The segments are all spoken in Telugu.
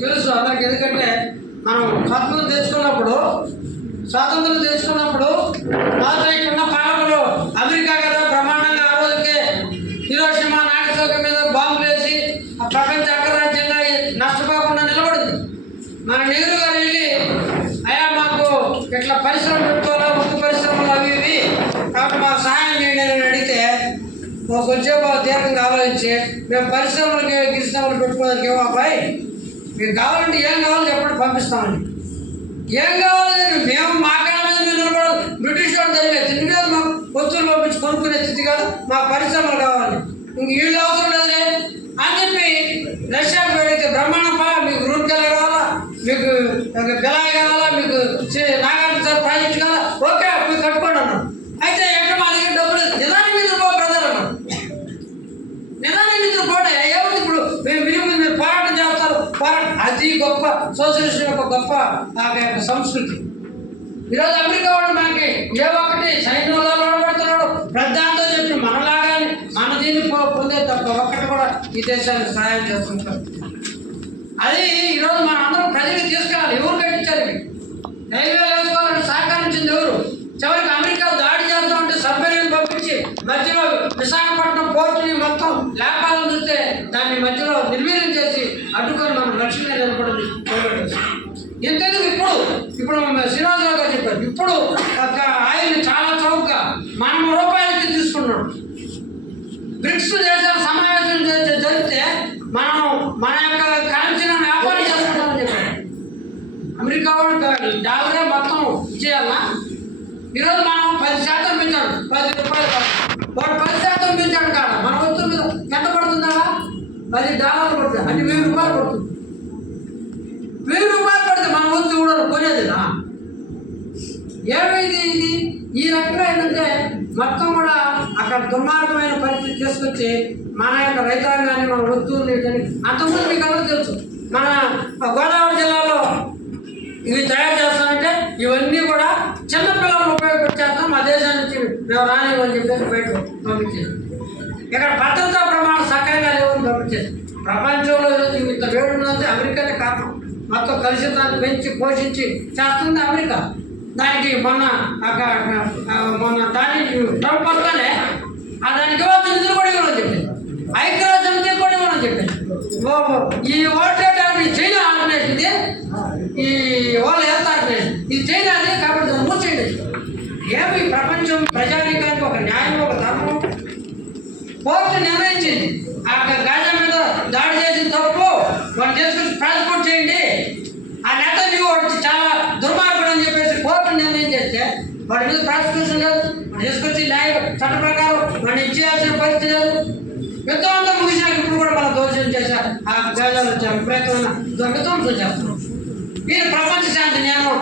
తెలుసు అందరికి. ఎందుకంటే మనం స్వాతంత్రం తెచ్చుకున్నప్పుడు మాత్రం ఇక్కడ పాలకులు అమెరికా కదా బ్రహ్మాండంగా ఆ రోజుకే హిరోషిమా నాగసాకి మీద బాంబులు వేసి ఆ ప్రపంచ అగ్రరాజ్యంగా నష్టపోకుండా నిలబడింది. మన నెహ్రూ గారు వెళ్ళి అయ్యా మాకు ఇట్లా పరిశ్రమలు పెట్టుకోవాలా, ఉక్కు పరిశ్రమలు అవి ఇవి కాబట్టి మాకు సహాయం చేయండి అని అడిగితే కొంచెం దీర్ఘంగా ఆలోచించి మేము గిరిశ్రమలు పెట్టుకోవడానికి ఏమో అబ్బాయి మీకు కావాలంటే ఏం కావాలో చెప్పండి పంపిస్తామని. ఏం కావాలి మేము మా కాళ్ళ మీద మేము నిలబడాలి. బ్రిటిష్ వాళ్ళు జరిగే తిండి మీద మాకు వస్తువులు పంపించి కొనుక్కునే స్థితి కాదు, మాకు పరిశ్రమలు కావాలి, ఇంక వీళ్ళు అవసరం లేదులే అని చెప్పి రష్యాకు పెడితే బ్రహ్మాండ మీకు రూర్కెళ్ళ కావాలా, మీకు బిలాయి కావాలా, మీకు నాగార్జున ప్రాజెక్ట్ కావాలా, ఓకే మీకు కట్టుకోండి అన్నాం. అయితే ఎక్కడ మా దగ్గర డబ్బులు నిదానం మీద పో బ్రదర్ అన్నాం. నిదానం మీద పోటే ఏముంది ఇప్పుడు మేము విలువ మీరు పోరాటం చేస్తారు. అది గొప్ప సోషలిస్ట్ యొక్క గొప్ప సంస్కృతి. ఈరోజు అమెరికా వాడు మనకి ఏ ఒక్కటి సైన్యంలో నిలబడుతున్నాడు ప్రధానంతో చెప్పి మనలాగానే మన దీన్ని పొందే తప్ప ఒక్కటి కూడా ఈ దేశానికి సహాయం చేస్తుంటారు. అది ఈరోజు మన అందరం ప్రజలకు తీసుకెళ్ళాలి. ఎవరు కట్టించారు? రైల్వేలు వేసుకోవాలని సహకరించింది ఎవరు? చివరికి అమెరికా దాడి చేస్తామంటే సబ్మెరీన్ పంపించి మధ్యలో విశాఖపట్నం పోర్టుని మొత్తం లేపాలను చూస్తే దాన్ని మధ్యలో నిర్వీర్యం చేసి అడ్డుకొని మనం రక్షణగా నిలబడింది. ఎంతెందుకు ఇప్పుడు శ్రీనివాసరావు గారు చెప్పారు, ఇప్పుడు ఆయిల్ చాలా చౌకగా మనం రూపాయలకి తీసుకున్నాం. బ్రిక్స్ దేశాల సమావేశం జరిగితే మనం మన యొక్క కరెన్సీని వ్యాపారం చేసుకుంటామని చెప్పారు. అమెరికా వాడు డాలరే మొత్తం ఇచ్చేయాలా? ఈరోజు మనం 10% పెంచాడు, 10 రూపాయలు వాడు 10% పెంచాడు కాదు. మన వస్తువు మీద ఎంత పడుతుందా? $10 పడుతుంది, అంటే ₹1000 పడుతుంది. ₹1000 పడితే మన వస్తువు కూడా కొనేదినా? ఏమైంది ఇది? ఈ రకంగా ఏంటంటే మొత్తం కూడా అక్కడ దుర్మార్గమైన పరిస్థితి తీసుకొచ్చి మన యొక్క రైతాంగాన్ని మన వస్తువులు అంతకుముందు మీకు అందరూ తెలుసు, మన గోదావరి జిల్లాలో ఇవి తయారు చేస్తామంటే ఇవన్నీ కూడా చిన్నపిల్లలను ఉపయోగపెట్టేస్తాం. మా దేశం నుంచి మేము రానివ్వని చెప్పేసి బయట పంపించేది. ఇక్కడ భద్రతా ప్రమాణం సక్రమంగా లేవని పంపించేది. ప్రపంచంలో ఇంత వేడి ఉన్నది అమెరికానే కారణం. మొత్తం కలుషితాన్ని పెంచి పోషించి చేస్తుంది అమెరికా. దానికి మొన్న దాన్ని ట్రంప్ వస్తానే దానికి నిధులు కూడా ఇవ్వమని చెప్పింది, ఐక్యరాజ్య సమితి కూడా ఇవ్వమని చెప్పింది. ఈ world trade organisation China organisation ఇది, ఈ వరల్డ్ హెల్త్ ఆర్గనైజేషన్ ఇది చైనా అదే కాబట్టి దాన్ని మూసేయండి. ఏమి ప్రపంచం ప్రజానీకానికి ఒక న్యాయం ఒక ధర్మం కోర్టు నిర్ణయించింది. ఆ గాజా మీద దాడి చేసిన తప్పు వాడు చేసుకుని ట్రాన్స్పోర్ట్ చేయండి. ఆ నేతలు చాలా దుర్మార్గుడు అని చెప్పేసి కోర్టు నిర్ణయం చేస్తే వాడి మీద ప్రాసిక్యూషన్ లేదు, వాడు చేసుకొచ్చి న్యాయ చట్ట ప్రకారం వాడిని ఇచ్చేయాల్సిన పరిస్థితి లేదు. యుద్ధం అంతా ముగిసినాక ఇప్పుడు కూడా మనం దోషం చేశారు. ఆ గాజాలు విపరీతమైన విధ్వంసం చేస్తున్నాం. మీరు ప్రపంచ శాంతి నేను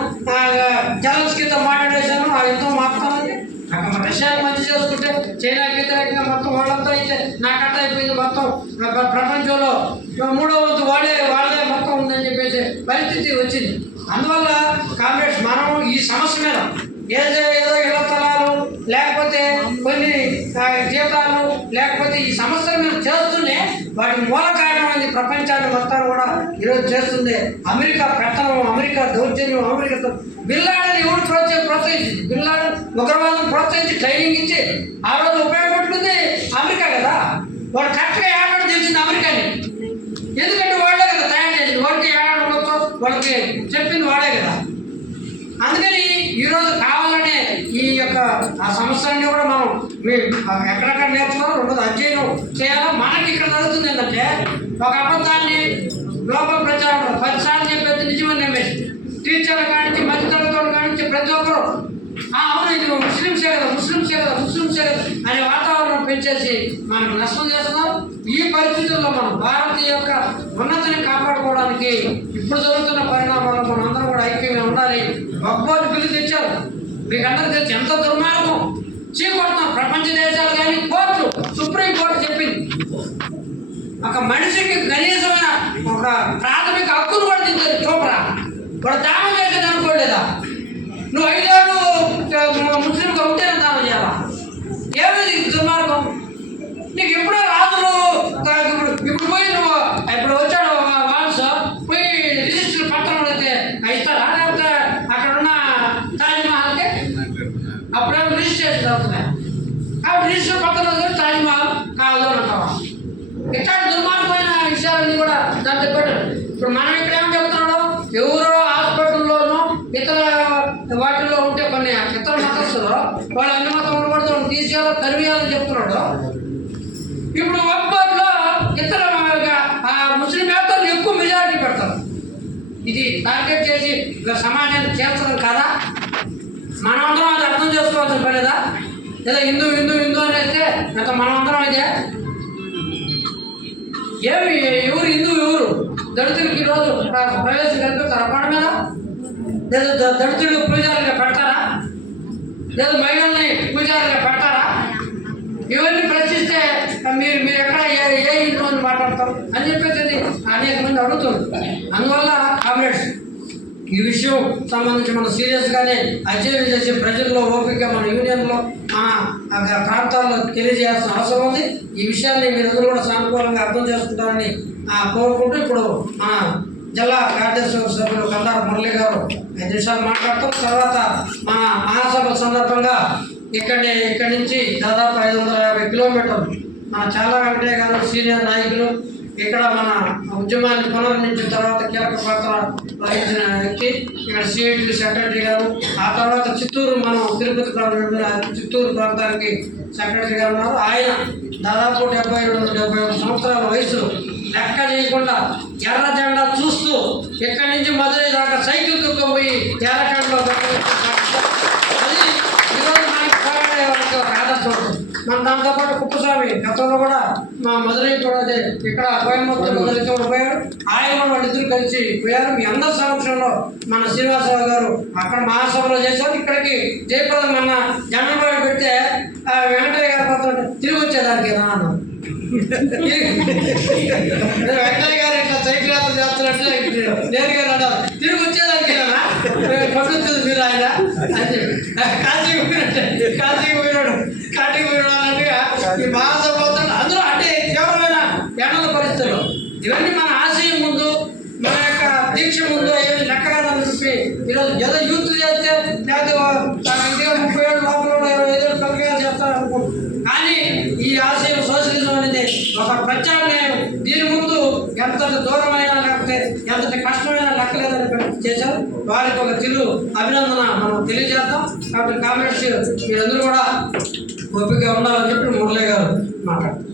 జెలెన్స్కీతో మాట్లాడేశాను, ఆ యుద్ధం మాపుతామని అక్కడ రష్యాకి మంచి చేసుకుంటే చైనాకి వ్యతిరేకంగా మొత్తం వాళ్ళంతా అయితే నాకట్ట అయిపోయింది. మొత్తం ప్రపంచంలో 3వ వంతు వాళ్ళే మొత్తం ఉందని చెప్పేసి పరిస్థితి వచ్చింది. అందువల్ల కాంగ్రెస్ మనం ఈ సమస్య మీద ఏదో ఇళ్ల స్థలాలు లేకపోతే కొన్ని జీతాలు లేకపోతే ఈ సమస్యల మీద చేస్తూనే వాటి మూల కారణమైంది ప్రపంచాన్ని మొత్తాన్ని కూడా ఈరోజు చేస్తుంది అమెరికా పెత్తనం, అమెరికా దౌర్జన్యం, అమెరికా బిల్లాడని ఎవరు ప్రోత్సహించింది. బిల్లాడని ఉగ్రవాదం ప్రోత్సహించి ట్రైనింగ్ ఇచ్చి ఆ రోజు ఉపయోగపడుతుంది అమెరికా కదా. వాడు కరెక్ట్గా ఏడాడు చేసింది అమెరికాని, ఎందుకంటే వాడే కదా తయారు చేసింది. వాడికి ఏడాడు వాళ్ళకి చెప్పింది వాడే కదా. అందుకని ఈరోజు కావాలనే ఈ యొక్క ఆ సమస్యలన్నీ కూడా మనం ఎక్కడెక్కడ నేర్చుకోవాలి, రెండోది అధ్యయనం చేయాలి. మనకి ఇక్కడ జరుగుతుంది ఏంటంటే ఒక అబద్ధాన్ని గ్లోబల్ ప్రచారం 10 సార్లు చెప్పేది నిజమని నమ్మేసి టీచర్ల కానించి మధ్యతరగతుల కానించి ప్రతి ఒక్కరు అవును ఇది ముస్లింసే కదా అనే వాతావరణం పెంచేసి మనకు నష్టం చేస్తున్నారు. ఈ పరిస్థితుల్లో మనం భారతీయ యొక్క ఉన్నతిని కాపాడుకోవడానికి ఇప్పుడు జరుగుతున్న పరిణామాల్లో మనం అందరం కూడా ఐక్యంగా ఉండాలి. భగవద్ బిల్లు తెచ్చారు, మీకు అందరికీ తెలిసి ఎంత దుర్మార్గం చీకొడతాం. ప్రపంచ దేశాలు కానీ కోర్టు సుప్రీం కోర్టు చెప్పింది ఒక మనిషికి కనీసమైన ఒక ప్రాథమిక హక్కును కూడా తింటారు. చూపరా వాడు దానం చేసేది అనుకోలేదా? నువ్వు 5 ఏళ్ళు ముస్లింగా ఉంటేనే దానం చేయాలా? ఏమైంది దుర్మార్గం? నీకు ఎప్పుడో రాజులు ఇప్పుడు పోయి నువ్వు ఇప్పుడు వచ్చాడు వాల్స్ పోయి ఇప్పుడు మనం ఇక్కడ ఏమని చెప్తున్నాడు, ఎవరో హాస్పిటల్లోనూ ఇతర వాటిల్లో ఉంటే కొన్ని ఇతర మతస్థులు వాళ్ళు అన్ని మతం ఉండకూడదు, తీసేయాలో తరివేయాలని చెప్తున్నాడు. ఇప్పుడు ఒక్కట్లో ఇతర ముస్లిం వేత్తలు ఎక్కువ మెజారిటీ పెడతారు. ఇది టార్గెట్ చేసి సమాజాన్ని చేర్చడం కాదా? మనమందరం అది అర్థం చేసుకోవాల్సిన పనేదా? లేదా హిందూ హిందూ హిందూ అనేస్తే అంత మనమందరం ఇదే ఏమి? ఎవరు హిందూ ఎవరు? దళితులకి ఈరోజు ప్రవేశం కల్పిస్తారా కొండ మీద? లేదా దళితులు పూజారులుగా పెడతారా? లేదా మహిళల్ని పూజారులుగా పెడతారా? ఇవన్నీ ప్రశ్నిస్తే మీరు ఎక్కడ ఏ హిందూ అని మాట్లాడతారు అని చెప్పేసి అనేక మంది అడుగుతుంది. అందువల్ల కామ్రేడ్స్, ఈ విషయం సంబంధించి మనం సీరియస్గానే అధ్యయనం చేసి ప్రజల్లో ఓపిక మన యూనియన్లో మన ప్రాంతాల్లో తెలియజేయాల్సిన అవసరం ఉంది. ఈ విషయాన్ని మీరందరూ కూడా సానుకూలంగా అర్థం చేసుకుంటారని కోరుకుంటూ ఇప్పుడు మన జిల్లా కార్యదర్శి సభ్యులు కందార మురళి గారు 5 నిమిషాలు మాట్లాడతాం. తర్వాత మన మహాసభల సందర్భంగా ఇక్కడి నుంచి దాదాపు 550 కిలోమీటర్లు మన చాలా వెంకటయ్య గారు సీనియర్ నాయకులు, ఇక్కడ మన ఉద్యమాన్ని పునర్నిర్మించిన తర్వాత కీలక పాత్ర వహించిన వ్యక్తి, ఇక్కడ సిఐటి సెక్రటరీ గారు, ఆ తర్వాత చిత్తూరు మనం తిరుపతి చిత్తూరు ప్రాంతానికి సెక్రటరీ గారు ఉన్నారు. ఆయన దాదాపు 72-71 సంవత్సరాల వయసు లెక్క చేయకుండా ఎర్ర జెండా చూస్తూ ఇక్కడి నుంచి మధురై దాకా సైకిల్ దుఃఖపోయి ఎర్రకండలో అది ఈరోజు మనకి పోరాడే వాళ్ళకి ఒక ఆదర్శం. మన దాంతోపాటు కుప్పస్వామి గతంలో కూడా మా మధురై కూడా అదే ఇక్కడ కోయంబత్తూరు మధురైతో పోయారు. ఆయన కూడా వాళ్ళిద్దరు కలిసి పోయారు. మీ అందరి సమక్షంలో మన శ్రీనివాసరావు గారు అక్కడ మహాసభలో చేశారు. ఇక్కడికి జయప్రదం మన జనంలో పెడితే వెంకటయ్య గారి పత్రం తిరిగి వచ్చేదానికి రా అన్నారు. వెంకటయ్య గారు ఇట్లా సైకిల్ యాత్ర చేస్తున్నట్టు నేను గారు అన్నారు, తిరిగి వచ్చేదానికి పంపిస్తుంది మీరు ఆయన అని చెప్పి కాశీకి పోయినాడు అన్నట్టుగా ఈ మహాసభ అందులో అంటే తీవ్రమైన ఎండల పరిస్థితులు ఇవన్నీ మన ఆశయం ముందు, మన యొక్క దీక్ష ముందు ఏమి లెక్క కాదని చెప్పి ఈరోజు ఏదో యూత్ చేస్తే లేకపోతే 30 ఏళ్ళు లోపల 25 ఏళ్ళు కలిగా చేస్తారు అనుకుంటున్నాం. కానీ ఈ ఆశయం సోషలిజం అనేది ఒక ప్రత్యామ్నాయం. దీని ముందు ఎంత దూరమైనా లేకపోతే ఎంతటి కష్టమైనా లెక్కలేదని చేశారు. వారికి ఒక అభినందన మనం తెలియజేద్దాం. కాబట్టి కామ్రేడ్స్ మీరందరూ కూడా ఓపికగా ఉండాలని చెప్పి మురళి గారు మాట్లాడతారు.